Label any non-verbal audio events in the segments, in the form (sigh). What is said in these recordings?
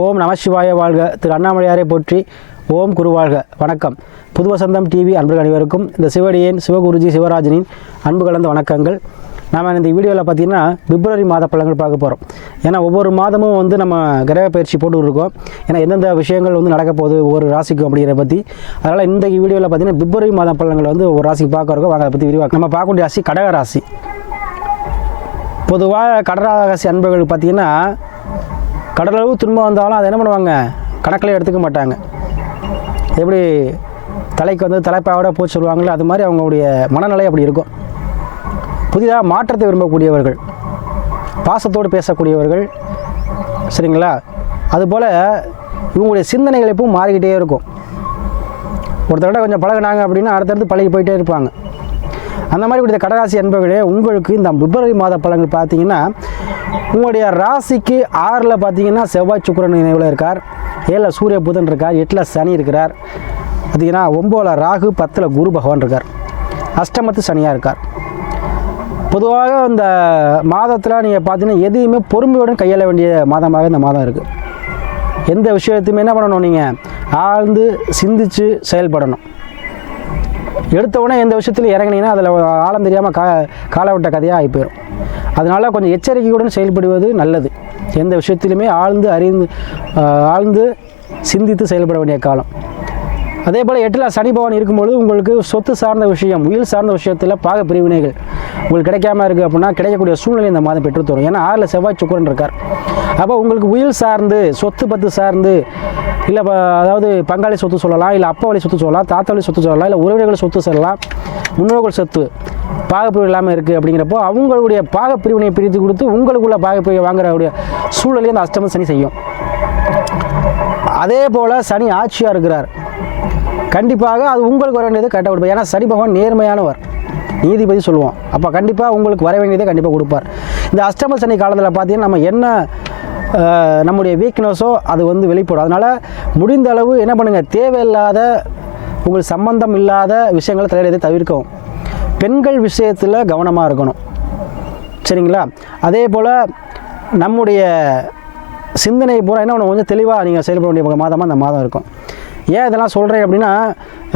ஓம் நமசிவாய வாழ்க. திரு அண்ணாமலையாரை போற்றி ஓம் குருவாழ்க வணக்கம். புது வசந்தம் டிவி அன்பர்கள் அனைவருக்கும் இந்த சிவடியேன் சிவகுருஜி சிவராஜனின் அன்பு கலந்த வணக்கங்கள். நாம் இந்த வீடியோவில் பார்த்தீங்கன்னா பிப்ரவரி மாத பழங்கள் பார்க்க போகிறோம் ஏன்னா ஒவ்வொரு மாதமும் வந்து நம்ம கிரக பயிற்சி போட்டு இருக்கோம் ஏன்னா எந்தெந்த விஷயங்கள் வந்து நடக்க போகுது ஒவ்வொரு ராசிக்கும் அப்படிங்கிற பற்றி அதனால் இந்த வீடியோவில் பார்த்தீங்கன்னா பிப்ரவரி மாத பழங்கள் வந்து ஒரு ராசிக்கு பார்க்க இருக்கோம். வாங்க அதை பற்றி விரிவாக நம்ம பார்க்கக்கூடிய ராசி கடக ராசி. பொதுவாக கடகராசி அன்பர்கள் பார்த்தீங்கன்னா கடலளவு துன்பம் வந்தாலும் அதை என்ன பண்ணுவாங்க? கணக்கில் எடுத்துக்க மாட்டாங்க. எப்படி தலைக்கு வந்து தலைப்பாவோட போச்சு சொல்லுவாங்களே அது மாதிரி அவங்களுடைய மனநிலை அப்படி இருக்கும். புதிதாக மாற்றத்தை விரும்பக்கூடியவர்கள் பாசத்தோடு பேசக்கூடியவர்கள் சரிங்களா? அதுபோல் இவங்களுடைய சிந்தனைகள் எப்பவும் மாறிக்கிட்டே இருக்கும். ஒருத்தர்கிட்ட கொஞ்சம் பழகுனாங்க அப்படின்னா அடுத்தடுத்து பழகி போயிட்டே இருப்பாங்க. அந்த மாதிரி இப்படி இந்த கடராசி என்பவர்களே உங்களுக்கு இந்த பிப்ரவரி மாத பலன்கள் பார்த்தீங்கன்னா உங்களுடைய ராசிக்கு ஆறில் பார்த்தீங்கன்னா செவ்வாய் சுக்கிரன் நினைவில் இருக்கார். ஏழில் சூரிய புதன் இருக்கார். எட்டில் சனி இருக்கிறார். பார்த்தீங்கன்னா ஒம்போவில் ராகு பத்தில் குரு பகவான் இருக்கார். அஷ்டமத்து சனியாக இருக்கார். பொதுவாக இந்த மாதத்தில் நீங்கள் பார்த்தீங்கன்னா எதையுமே பொறுமையுடன் கையாள வேண்டிய மாதமாக இந்த மாதம் இருக்குது எந்த விஷயத்தையுமே என்ன பண்ணணும் நீங்கள் ஆழ்ந்து சிந்தித்து செயல்படணும். எடுத்த உடனே எந்த விஷயத்தில் இறங்குனீங்கன்னா அதில் ஆழம் தெரியாமல் கா காலவிட்ட கதையாக ஆகி போயிடும் அதனால கொஞ்சம் எச்சரிக்கையுடன் செயல்படுவது நல்லது. எந்த விஷயத்திலுமே ஆழ்ந்து அறிந்து ஆழ்ந்து சிந்தித்து செயல்பட வேண்டிய காலம். அதே போல் எட்டில் சனி பகவான் இருக்கும்பொழுது உங்களுக்கு சொத்து சார்ந்த விஷயம் உயிர் சார்ந்த விஷயத்தில் பாக பிரிவினைகள் உங்களுக்கு கிடைக்காம இருக்குது அப்படின்னா கிடைக்கக்கூடிய சூழ்நிலை இந்த மாதம் பெற்று தரும். ஏன்னா ஆறில் செவ்வாய் சுக்கரன் இருக்கார். அப்போ உங்களுக்கு உயிர் சார்ந்து சொத்து பத்து சார்ந்து இல்லை அதாவது பங்காளி சொத்து சொல்லலாம் இல்லை அப்பா வழி சொத்து சொல்லலாம் தாத்தா வழி சொத்து சொல்லலாம் இல்லை உறவினர்கள் சொத்து சொல்லலாம் முன்னோர்கள் சொத்து பாகப்பிரிவு இல்லாமல் இருக்குது அப்படிங்கிறப்போ அவங்களுடைய பாகப்பிரிவினை பிரித்து கொடுத்து உங்களுக்குள்ள பாகப்பிரிவை வாங்குறக்கூடிய சூழலையும் அந்த அஷ்டம சனி செய்யும். அதே போல் சனி ஆட்சியாக இருக்கிறார். கண்டிப்பாக அது உங்களுக்கு வர வேண்டியது கரெக்டாக கொடுப்பார் ஏன்னா சனி பகவான் நேர்மையானவர். நீதிபதி சொல்லுவோம் அப்போ கண்டிப்பாக உங்களுக்கு வர வேண்டியதை கண்டிப்பாக கொடுப்பார். இந்த அஷ்டம சனி காலத்தில் பார்த்தீங்கன்னா நம்ம என்ன நம்முடைய வீக்னஸோ அது வந்து வெளிப்படும். அதனால் முடிந்த அளவு என்ன பண்ணுங்கள் தேவையில்லாத உங்களுக்கு சம்பந்தம் இல்லாத விஷயங்களை தலையிடத்தை தவிர்க்கவும். பெண்கள் விஷயத்தில் கவனமாக இருக்கணும். சரிங்களா? அதே போல் நம்முடைய சிந்தனை பூரா என்ன பண்ணணும் கொஞ்சம் தெளிவாக நீங்கள் செயல்பட வேண்டிய மாதமாக அந்த மாதம் இருக்கும். ஏன் இதெல்லாம் சொல்கிறேன் அப்படின்னா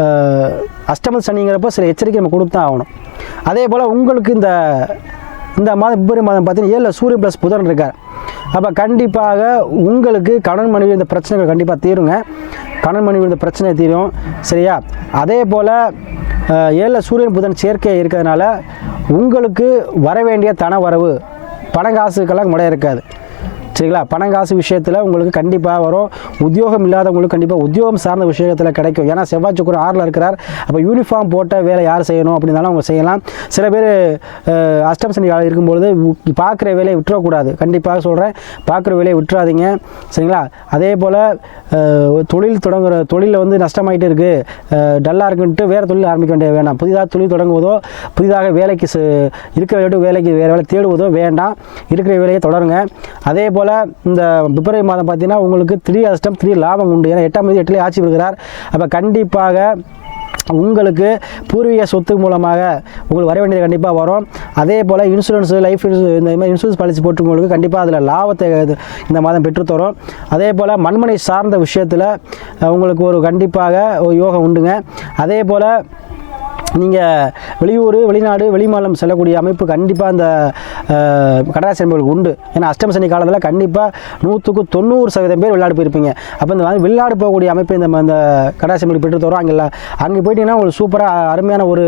அஹ், அஷ்டம சனிங்கிறப்போ சில எச்சரிக்கை நம்ம கொடுத்தா ஆகணும். அதே போல் உங்களுக்கு இந்த இந்த மாதம் பிப்ரவரி மாதம் பார்த்தீங்கன்னா ஏழில் சூரியன் ப்ளஸ் புதன் இருக்கார். அப்போ கண்டிப்பாக உங்களுக்கு கடன் மனைவி இந்த பிரச்சனைகள் கண்டிப்பாக தீருங்க. கடன் மனைவி இந்த பிரச்சனை தீரும். சரியா? அதே போல் ஏழில் சூரியன் புதன் சேர்க்கை இருக்கிறதுனால உங்களுக்கு வர வேண்டிய தன வரவு பணம் காசுக்கெல்லாம் முடைய இருக்காது. சரிங்களா? பணம் காசு விஷயத்தில் உங்களுக்கு கண்டிப்பாக வரும். உத்தியோகம் இல்லாதவங்களுக்கு கண்டிப்பாக உத்தியோகம் சார்ந்த விஷயத்தில் கிடைக்கும். ஏன்னா செவ்வாய் சுக்கரன் ஆறில் இருக்கிறார். அப்போ யூனிஃபார்ம் போட்ட வேலை யார் செய்யணும் அப்படின்னாலும் அவங்க செய்யலாம். சில பேர் அஷ்டம் சனி காலம் இருக்கும்பொழுது பார்க்குற வேலையை விட்டுறக்கூடாது. கண்டிப்பாக சொல்கிறேன் பார்க்குற வேலையை விட்டுறாதீங்க. சரிங்களா? அதே போல் தொழில் தொடங்குற தொழிலில் வந்து நஷ்டமாயிட்டு இருக்குது டல்லாக இருக்குன்ட்டு வேறு தொழில் ஆரம்பிக்க வேண்டிய வேண்டாம். புதிதாக தொழில் தொடங்குவதோ புதிதாக வேலைக்கு சு- இருக்கிற வேலைக்கு வேறு வேலை தேடுவதோ வேண்டாம். இருக்கிற வேலையை தொடருங்க. அதே போல் இந்த பிப்ரவரி மாதம் பார்த்தீங்கன்னா உங்களுக்கு த்ரீ அஷ்டம் த்ரீ லாபம் உண்டு. ஏன்னா எட்டாம் தேதி எட்டிலே ஆட்சி பெறுகிறார். அப்போ கண்டிப்பாக உங்களுக்கு பூர்வீக சொத்து மூலமாக உங்களுக்கு வர வேண்டியது கண்டிப்பாக வரும். அதே போல் இன்சூரன்ஸ் லைஃப் இன்சூரன்ஸ் இந்த மாதிரி இன்சூரன்ஸ் பாலிசி போட்டுங்களுக்கு கண்டிப்பாக அதில் லாபத்தை இந்த மாதம் பெற்றுத்தரும். அதே போல் மண்மனை சார்ந்த விஷயத்தில் உங்களுக்கு ஒரு கண்டிப்பாக ஒரு யோகம் உண்டுங்க. அதே போல் நீங்கள் வெளியூர் வெளிநாடு வெளிமாநிலம் செல்லக்கூடிய அமைப்பு கண்டிப்பாக அந்த கடராசி என்பவர்களுக்கு உண்டு. ஏன்னா அஷ்டம சனி காலத்தில் கண்டிப்பாக நூற்றுக்கு தொண்ணூறு சதவீதம் பேர் வெளிநாடு போயிருப்பீங்க. அப்போ இந்த மாதிரி வெளிநாடு போகக்கூடிய அமைப்பு இந்த அந்த கடராசி என்பவர்கள் பெற்று தரும் அங்கே இல்லை. அங்கே போயிட்டீங்கன்னா உங்களுக்கு சூப்பராக அருமையான ஒரு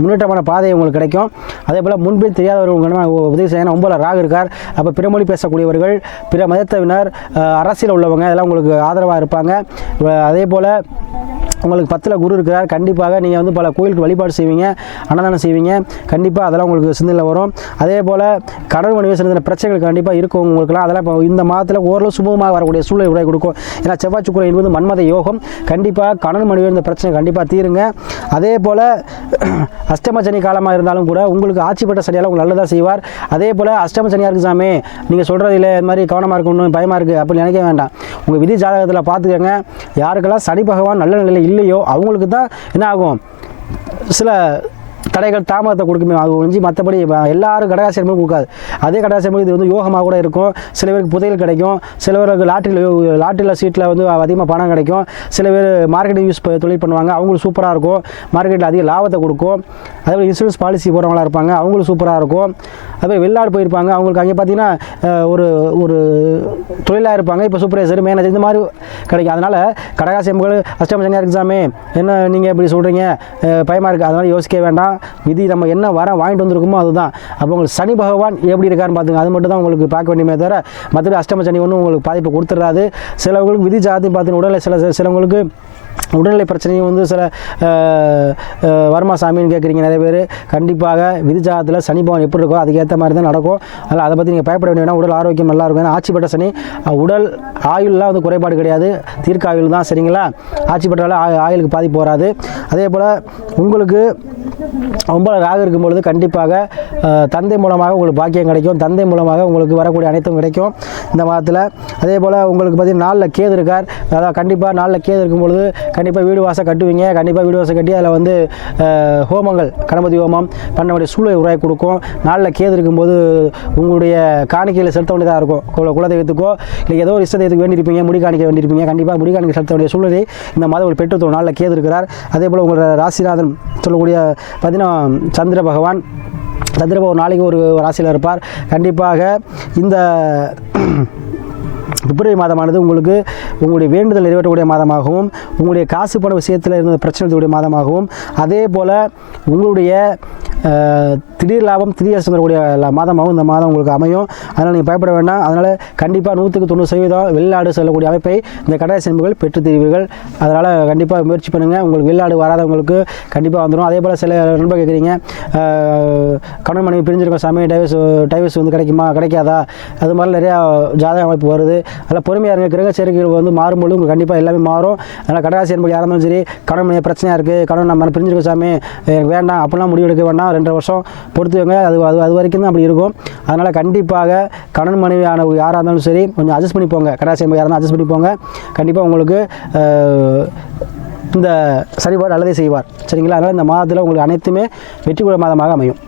முன்னேற்றமான பாதை உங்களுக்கு கிடைக்கும். அதே போல் முன்பே தெரியாதவர்கள் உதவி செய்யணும். ஒம்பல ராகு இருக்கார். அப்போ பிறமொழி பேசக்கூடியவர்கள் பிற மதத்தவினர் அரசியல் உள்ளவங்க இதெல்லாம் உங்களுக்கு ஆதரவாக இருப்பாங்க. அதே போல் உங்களுக்கு பத்தில் குரு இருக்கிறார் கண்டிப்பாக நீங்கள் வந்து பல கோயிலுக்கு வழிபாடு செய்வீங்க அன்னதானம் செய்வீங்க. கண்டிப்பாக அதெல்லாம் உங்களுக்கு சிந்தனையில் வரும். அதே போல் கடல் மனைவி சின்ன பிரச்சனைகள் கண்டிப்பாக இருக்கும் உங்களுக்குலாம் அதெல்லாம் இப்போ இந்த மாதத்தில் ஓரளவு சுமூகமாக வரக்கூடிய சூழ்நிலை உடைய கொடுக்கும். ஏன்னா செவ்வாய் சுக்கிரன் என்பது மன்மத யோகம். கண்டிப்பாக கடல் மனைவி இருந்த பிரச்சனை கண்டிப்பாக தீருங்க. அதே போல் (clears throat) அஷ்டம சனி காலமாக இருந்தாலும் கூட உங்களுக்கு ஆட்சி பெற்ற சனியால் உங்களுக்கு நல்லதாக செய்வார். அதே போல் அஷ்டம சனியாக இருக்கு சாமி நீங்கள் சொல்கிறது இல்லை இது மாதிரி கவனமாக இருக்கணும் பயமாக இருக்குது அப்படின்னு நினைக்க வேண்டாம். உங்கள் விதி ஜாதகத்தில் பார்த்துக்கோங்க. யாருக்கெல்லாம் சனி பகவான் நல்ல நிலையில் இல்லையோ அவங்களுக்கு தான் என்ன ஆகும் சில தடைகள் தாமதத்தை கொடுக்குமே அது ஒழிஞ்சு மற்றபடி எல்லாரும் கடகாசி கொடுக்காது. அதே கடகாசி இது வந்து யோகமாக கூட இருக்கும். சில பேருக்கு புதையல் கிடைக்கும். சில பேருக்கு லாட்ரியில் லாட்ரியில் சீட்டில் வந்து அதிகமாக பணம் கிடைக்கும். சில பேர் மார்க்கெட்டிங் யூஸ் தொழில் பண்ணுவாங்க. அவங்களுக்கு சூப்பராக இருக்கும். மார்க்கெட்டில் அதிக லாபத்தை கொடுக்கும். அதே மாதிரி இன்சூரன்ஸ் பாலிசி போகிறவங்களா இருப்பாங்க. அவங்களுக்கு சூப்பராக இருக்கும். அதே வெளிநாடு போயிருப்பாங்க. அவங்களுக்கு அங்கே பார்த்தீங்கன்னா ஒரு ஒரு தொழிலாக இருப்பாங்க. இப்போ சூப்பர்வைசர் மேனேஜர் இந்த மாதிரி கிடைக்கும். அதனால் கடகாசி எம்புகள் அஷ்டம எக்ஸாமே என்ன நீங்கள் இப்படி சொல்கிறீங்க பயமாக இருக்குது அதனால் யோசிக்க வேண்டாம். விதி நம்ம என்ன வர வாங்கிட்டு வந்திருக்கோமோ அதுதான். அப்போ உங்களுக்கு சனி பகவான் எப்படி இருக்காருன்னு பார்த்துங்க அது மட்டும் தான் உங்களுக்கு பார்க்க வேண்டியமே தவிர மற்றபடி அஷ்டம சனி ஒன்றும் உங்களுக்கு பாதிப்பு கொடுத்துடாது சிலவங்களுக்கு விதி ஜாதி பார்த்து உடலில் சில சிலவங்களுக்கு உடல்நிலை பிரச்சனையும் வந்து சில வர்மா சாமின்னு கேட்குறீங்க நிறைய பேர். கண்டிப்பாக விதிஜாதத்தில் சனி பவன் எப்படி இருக்கோ அதுக்கேற்ற மாதிரி தான் நடக்கும். அதில் அதை பற்றி நீங்கள் பயப்பட வேண்டிய உடல் ஆரோக்கியம் நல்லா இருக்கும். ஏன்னா ஆட்சி சனி உடல் ஆயுள்லாம் வந்து குறைபாடு கிடையாது. தீர்க்க ஆயுள் தான் சரிங்களா? ஆட்சி பெற்றால ஆயுளுக்கு பாதிப்பு வராது. அதே போல் உங்களுக்கு ஒன்பது ராகு இருக்கும் பொழுது கண்டிப்பாக தந்தை மூலமாக உங்களுக்கு பாக்கியம் கிடைக்கும். தந்தை மூலமாக உங்களுக்கு வரக்கூடிய அனைத்தும் கிடைக்கும். இந்த மாதத்தில் அதே போல் உங்களுக்கு பார்த்தீங்கன்னா நாளில் கேது இருக்கார். அதாவது கண்டிப்பாக நாளில் கேது இருக்கும் பொழுது கண்டிப்பாக வீடு வாசல் கட்டுவீங்க. கண்டிப்பாக வீடு வாசல் கட்டி அதில் வந்து ஹோமங்கள் கணபதி ஹோமம் பண்ண வேண்டிய சூழலை உருவாக்கி கொடுக்கும். நாளில் கேது இருக்கும்போது உங்களுடைய காணிக்கையில் செலுத்த வேண்டியதாக இருக்கும். குல குலதெய்வத்துக்கோ இல்லை ஏதோ ஒரு இஷ்ட வேண்டியிருப்பீங்க முடி காணிக்க வேண்டியிருப்பீங்க. கண்டிப்பாக முடி காணிக்க செலுத்த வேண்டிய சூழலை இந்த மாதம் ஒரு பெற்று நாளில் கேது இருக்கிறார். அதே போல் உங்களோட ராசிநாதன் சொல்லக்கூடிய பார்த்தீங்கன்னா சந்திர பகவான். சந்திர ஒரு நாளைக்கு ஒரு ராசியில் இருப்பார். கண்டிப்பாக இந்த (clears throat) பிப்ரவரி மாதமானது உங்களுக்கு உங்களுடைய வேண்டுதல் நிறைவேற்றக்கூடிய மாதமாகவும் உங்களுடைய காசு பண விஷயத்தில் இருந்த பிரச்சனை மாதமாகவும் அதே போல் உங்களுடைய திடீர் லாபம் திடீர் அசம் வரக்கூடிய மாதமாகவும் இந்த மாதம் உங்களுக்கு அமையும். அதனால் நீங்கள் பயப்பட வேண்டாம். அதனால் கண்டிப்பாக நூற்றுக்கு தொண்ணூறு சதவீதம் வெளிநாடு செல்லக்கூடிய அமைப்பை இந்த கடை செம்புகள் பெற்றுத் தருவீர்கள் அதனால் கண்டிப்பாக முயற்சி பண்ணுங்கள் உங்களுக்கு வெளிநாடு வராதவங்களுக்கு கண்டிப்பாக வந்துடும் அதே போல் சில நண்பர் கேட்குறீங்க கணவன் மனைவி பிரிஞ்சிருக்கோம் சாமி டைவர்ஸ் டைவர்ஸ் வந்து கிடைக்குமா கிடைக்காதா? அது மாதிரி நிறையா ஜாதக அமைப்பு வருது. அதில் பொறுமையாக இருங்க. கிரக சேர்க்கைகள் வந்து மாறும்பொழுது உங்களுக்கு கண்டிப்பாக எல்லாமே மாறும். அதனால் கடகாசி என்பது யாராக இருந்தாலும் சரி கணவன் மனைவி பிரச்சனையாக இருக்குது கணவன் நம்ம பிரிஞ்சிருக்கோம் சாமி எனக்கு வேண்டாம் அப்படிலாம் முடிவு எடுக்க வேண்டாம். ரெண்டரை வருஷம் பொறுத்துவங்க அது அது அது வரைக்கும் தான் அப்படி இருக்கும். அதனால் கண்டிப்பாக கணவன் மனைவியான யாராக இருந்தாலும் சரி கொஞ்சம் அட்ஜஸ்ட் பண்ணி போங்க. கடாசி யாராக இருந்தாலும் அட்ஜஸ்ட் பண்ணி போங்க. கண்டிப்பாக உங்களுக்கு இந்த சரிபாடு நல்லதே செய்வார். சரிங்களா? அதனால் இந்த மாதத்தில் உங்களுக்கு அனைத்துமே வெற்றி மாதமாக அமையும்.